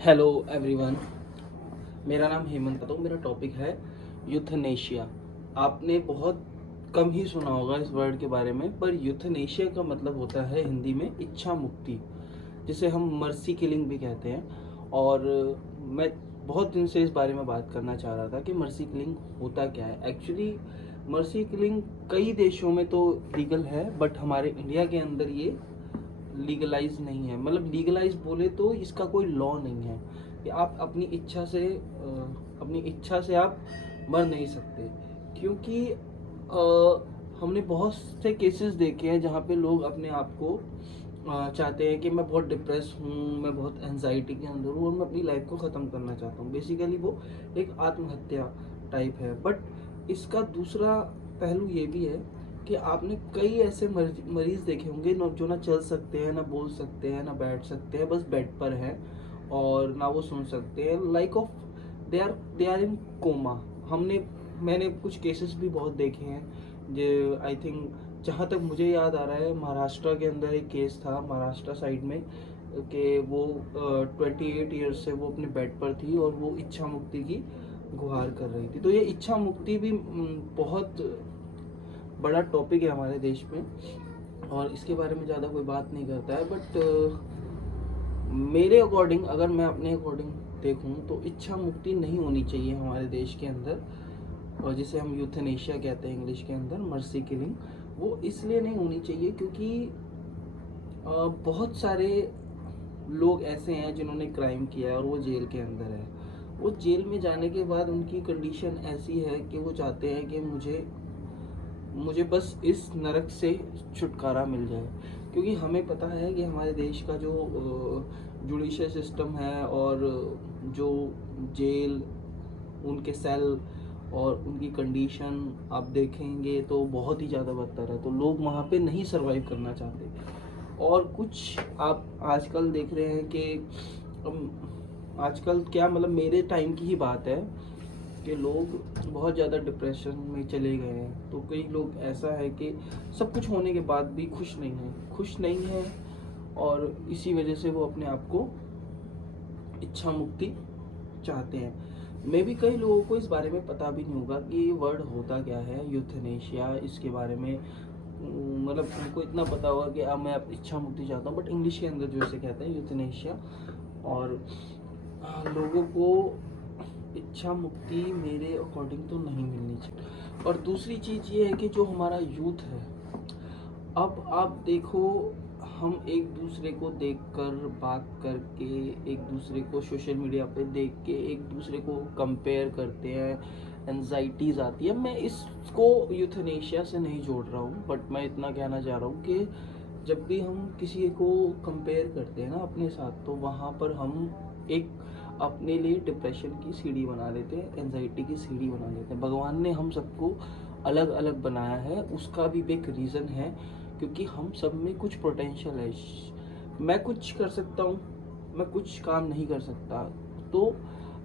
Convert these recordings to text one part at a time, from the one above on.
Hello everyone, मेरा नाम हेमंत है। तो मेरा टॉपिक है यूथनेशिया। आपने बहुत कम ही सुना होगा इस वर्ड के बारे में, पर यूथनेशिया का मतलब होता है हिंदी में इच्छा मुक्ति, जिसे हम मर्सी किलिंग भी कहते हैं। और मैं बहुत दिन से इस बारे में बात करना चाह रहा था कि मर्सी किलिंग होता क्या है। एक्चुअली मर्सी किलिंग कई देशों में तो लीगल है, बट हमारे इंडिया के अंदर ये लीगलाइज नहीं है। मतलब लीगलाइज बोले तो इसका कोई लॉ नहीं है कि आप अपनी इच्छा से आप मर नहीं सकते। क्योंकि हमने बहुत से केसेस देखे हैं जहाँ पे लोग अपने आप को चाहते हैं कि मैं बहुत डिप्रेस हूँ, मैं बहुत एनजाइटी के अंदर हूँ और मैं अपनी लाइफ को ख़त्म करना चाहता हूँ। बेसिकली वो एक आत्महत्या टाइप है। बट इसका दूसरा पहलू ये भी है कि आपने कई ऐसे मरीज देखे होंगे जो ना चल सकते हैं, ना बोल सकते हैं, ना बैठ सकते हैं, बस बेड पर हैं और ना वो सुन सकते हैं। Like of they are in coma. हमने मैंने कुछ केसेस भी बहुत देखे हैं जो आई थिंक, जहाँ तक मुझे याद आ रहा है, महाराष्ट्र के अंदर एक केस था, महाराष्ट्र साइड में, कि वो 28 ईयर्स से वो अपने बेड पर थी और वो इच्छा मुक्ति की गुहार कर रही थी। तो ये इच्छा मुक्ति भी बहुत बड़ा टॉपिक है हमारे देश में और इसके बारे में ज़्यादा कोई बात नहीं करता है। बट मेरे अकॉर्डिंग, अगर मैं अपने अकॉर्डिंग देखूं तो इच्छा मुक्ति नहीं होनी चाहिए हमारे देश के अंदर, और जिसे हम यूथनेशिया कहते हैं इंग्लिश के अंदर, मर्सी किलिंग। वो इसलिए नहीं होनी चाहिए क्योंकि बहुत सारे लोग ऐसे हैं जिन्होंने क्राइम किया है और वो जेल के अंदर है। वो जेल में जाने के बाद उनकी कंडीशन ऐसी है कि वो चाहते हैं कि मुझे बस इस नरक से छुटकारा मिल जाए। क्योंकि हमें पता है कि हमारे देश का जो जुडिशियल सिस्टम है और जो जेल, उनके सेल और उनकी कंडीशन आप देखेंगे तो बहुत ही ज़्यादा बदतर है। तो लोग वहाँ पे नहीं सरवाइव करना चाहते। और कुछ आप आजकल देख रहे हैं कि आजकल क्या, मतलब मेरे टाइम की ही बात है कि लोग बहुत ज़्यादा डिप्रेशन में चले गए हैं। तो कई लोग ऐसा है कि सब कुछ होने के बाद भी खुश नहीं है और इसी वजह से वो अपने आप को इच्छा मुक्ति चाहते हैं। मे भी कई लोगों को इस बारे में पता भी नहीं होगा कि ये वर्ड होता क्या है यूथनेशिया। इसके बारे में मतलब उनको इतना पता होगा कि अब मैं इच्छा मुक्ति चाहता हूँ, बट इंग्लिश के अंदर जो इसे कहते हैं यूथनेशिया। और लोगों को इच्छा मुक्ति मेरे अकॉर्डिंग तो नहीं मिलनी चाहिए। और दूसरी चीज़ ये है कि जो हमारा यूथ है, अब आप देखो, हम एक दूसरे को देखकर, बात करके, एक दूसरे को सोशल मीडिया पे देख के एक दूसरे को कंपेयर करते हैं, एनजाइटीज़ आती है। मैं इसको यूथनेशिया से नहीं जोड़ रहा हूँ, बट मैं इतना कहना चाह रहा हूँ कि जब भी हम किसी को कंपेयर करते हैं ना अपने साथ, तो वहाँ पर हम एक अपने लिए डिप्रेशन की सीढ़ी बना लेते हैं, एनजाइटी की सीढ़ी बना लेते हैं। भगवान ने हम सबको अलग अलग बनाया है, उसका भी एक रीज़न है, क्योंकि हम सब में कुछ पोटेंशियल है। मैं कुछ कर सकता हूँ, मैं कुछ काम नहीं कर सकता। तो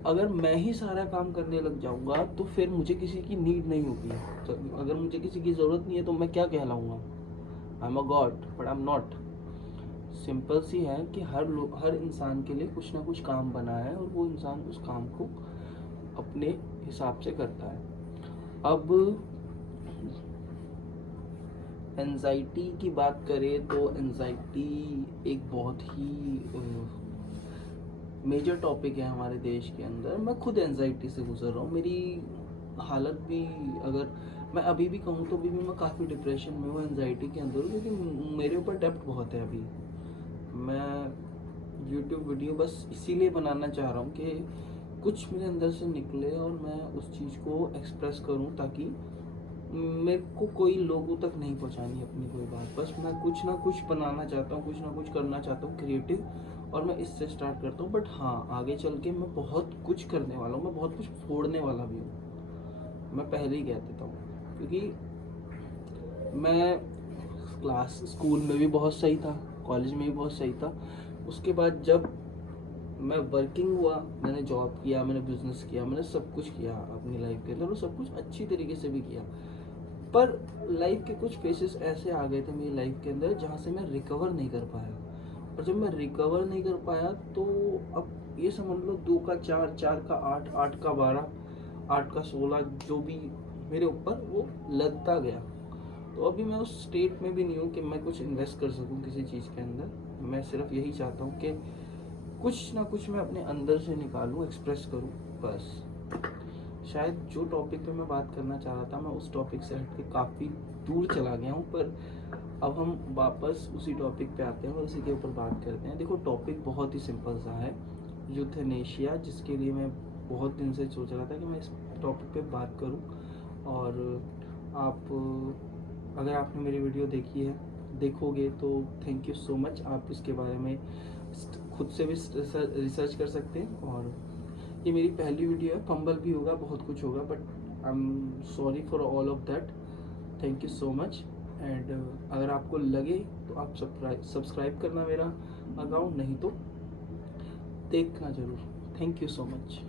अगर मैं ही सारा काम करने लग जाऊँगा तो फिर मुझे किसी की नीड नहीं होगी। तो अगर मुझे किसी की ज़रूरत नहीं है तो मैं क्या कहलाऊँगा? I am a god, but I am not. Simple सी है कि हर इंसान के लिए कुछ ना कुछ काम बना है और वो इंसान उस काम को अपने हिसाब से करता है। अब एनजाइटी की बात करें तो एनजाइटी एक बहुत ही मेजर टॉपिक है हमारे देश के अंदर। मैं खुद एनजाइटी से गुजर रहा हूँ। मेरी हालत भी, अगर मैं अभी भी कहूँ तो अभी भी मैं काफ़ी डिप्रेशन में हूँ, एनजाइटी के अंदर हूँ, क्योंकि मेरे ऊपर डेप्थ बहुत है अभी। मैं यूट्यूब वीडियो बस इसीलिए बनाना चाह रहा हूँ कि कुछ मेरे अंदर से निकले और मैं उस चीज़ को एक्सप्रेस करूँ, ताकि मेरे को कोई लोगों तक नहीं पहुँचानी अपनी कोई बात। बस मैं कुछ ना कुछ बनाना चाहता हूँ, कुछ ना कुछ करना चाहता हूँ क्रिएटिव, और मैं इससे स्टार्ट करता हूँ। बट हाँ, आगे चल के मैं बहुत कुछ करने वाला हूँ, मैं बहुत कुछ फोड़ने वाला भी हूँ, मैं पहले ही कह देता हूँ। क्योंकि मैं स्कूल में भी बहुत सही था, कॉलेज में भी बहुत सही था। उसके बाद जब मैं वर्किंग हुआ, मैंने जॉब किया, मैंने बिजनेस किया, मैंने सब कुछ किया अपनी लाइफ के अंदर, और सब कुछ अच्छी तरीके से भी किया। पर लाइफ के कुछ फेसेस ऐसे आ गए थे मेरी लाइफ के अंदर जहाँ से मैं रिकवर नहीं कर पाया। और जब मैं रिकवर नहीं कर पाया तो अब ये समझ लो 2 का 4, 4 का 8, 8 का 12, 8 का 16 जो भी मेरे ऊपर वो लगता गया। तो अभी मैं उस स्टेट में भी नहीं हूँ कि मैं कुछ इन्वेस्ट कर सकूँ किसी चीज़ के अंदर। मैं सिर्फ यही चाहता हूँ कि कुछ ना कुछ मैं अपने अंदर से निकालूँ, एक्सप्रेस करूँ, बस। शायद जो टॉपिक पे मैं बात करना चाह रहा था, मैं उस टॉपिक से हट के काफ़ी दूर चला गया हूँ, पर अब हम वापस उसी टॉपिक पे आते हैं और उसी के ऊपर बात करते हैं। देखो, टॉपिक बहुत ही सिंपल सा है, यूथनेशिया, जिसके लिए मैं बहुत दिन से सोच रहा था कि मैं इस टॉपिक पे बात करूं। और आप, अगर आपने मेरी वीडियो देखी है, देखोगे तो थैंक यू सो मच। आप इसके बारे में खुद से भी रिसर्च कर सकते हैं। और ये मेरी पहली वीडियो है, फंबल भी होगा, बहुत कुछ होगा, but I am sorry for all of that. Thank you so much. And अगर आपको लगे तो आप सब्सक्राइब करना मेरा अकाउंट, नहीं तो देखना ज़रूर। Thank you so much.